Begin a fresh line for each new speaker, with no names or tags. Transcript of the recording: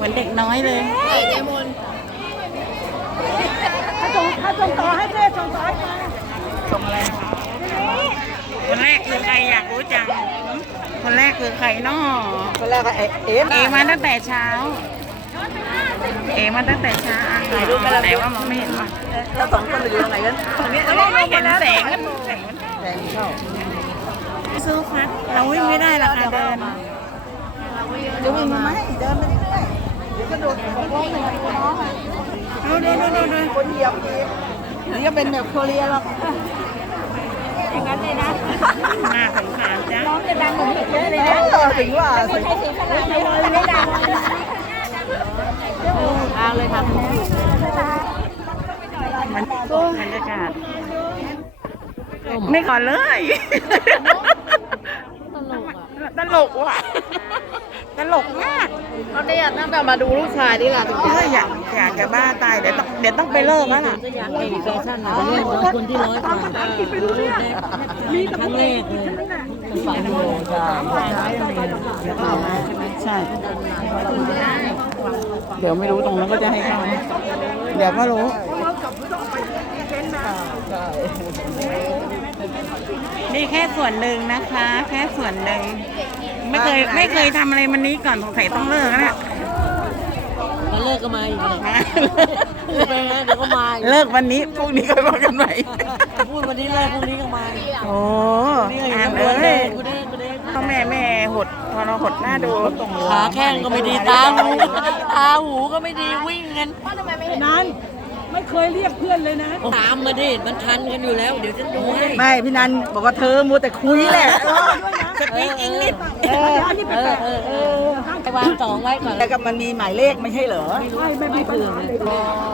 มือนเด็กน้อยเลย
เจมน
ถ้าส่งต่อให้เจ๊ส่งต่อให้มา
ส่งอะไรคนแรกคือใครอยากรู้จังคนแรกคือใครน้อ
คนแรกก็เอฟ
เอมาตั้งแต่เช้า เอมาตั้งแต่เช้าไหนว่ามองไม่เห็นวะ
ถ้าสองคนอยู่ตรงไหนกันตรงนี้
ไม่เห็นแสงกันแสง
แดงเข้า
ซื้อฟัดเราวิ่งไม่ได้ราคาเดิน
จะวิ่งมาไหมเดินไปเรื่อยๆเดี๋ยวกระโดดโค้งไปน้องอ่ะ
ดู
คนเหยียบอีกนี่ก็เป็นแบบโคเรียหรอกอย่างนั้นเลยนะ
มาสงสารจ้ะ
น้องจะดังเหมือนเยอะเลยนะถึงว่าสิ
ใช้สีขนาดไหนเลยไม่ดังทางเลยครับ
มันบรรยากาศไม่ขอเลยตลกว่ะตลกมาก
เขาได้ตั้งแต่มาดูลูกชายนี่แหละถึง
อยากจะบ้าตายเดี๋ยวต้องไปเลิกแล้วล่ะ
จะอยากเห็นแฟชั่นนะเรื่องคนที่ร้อยกว่าครั้งแรกเลยฝันโม
ใ
จะ
ช่เดี๋ยวไม่รู้ตรงนั้นก็จะให้เข้าเดี๋ยวก็รู้นี่แค่ส่วนหนึ่งนะคะ แค่ส่วนหนึ่งไม่เคยทำอะไรมันนี้ก่อนสงสัยต้องเลิกแล้วเนี่ย
ถ้าเลิกก็มาอีกเลยพูดไปงั้นเดี๋ยวก็มาอีก
เลิกวันนี้พรุ่งนี้ค่อยว่ากันใหม่
พูดวันนี้เลิกพรุ่งนี้ก็มาอีก
โอ้
นี่
อ่าน
เอ้
เอ้
ย
ย
กูเด้กูเด้
ต้องแม่หดพอเราหดหน้าดู
ขาแข้งก็ไม่ดีตาหูก็ไม่ดีวิ่งกัน
นั้นไม่เคยเรียกเพื่อนเลยนะ
ตามมาดิมันทันกันอยู่แล้วเดี๋ยวฉันดูให้
ไม่พี่นันบอกว่าเธอมัวแต่คุยแหละ
สปีกอังกฤษ
ไปวางสองไว้ก่อน
แต่ก็มันมีหมายเลขไม่ใช่เหรอไม่มีปัญหาเลย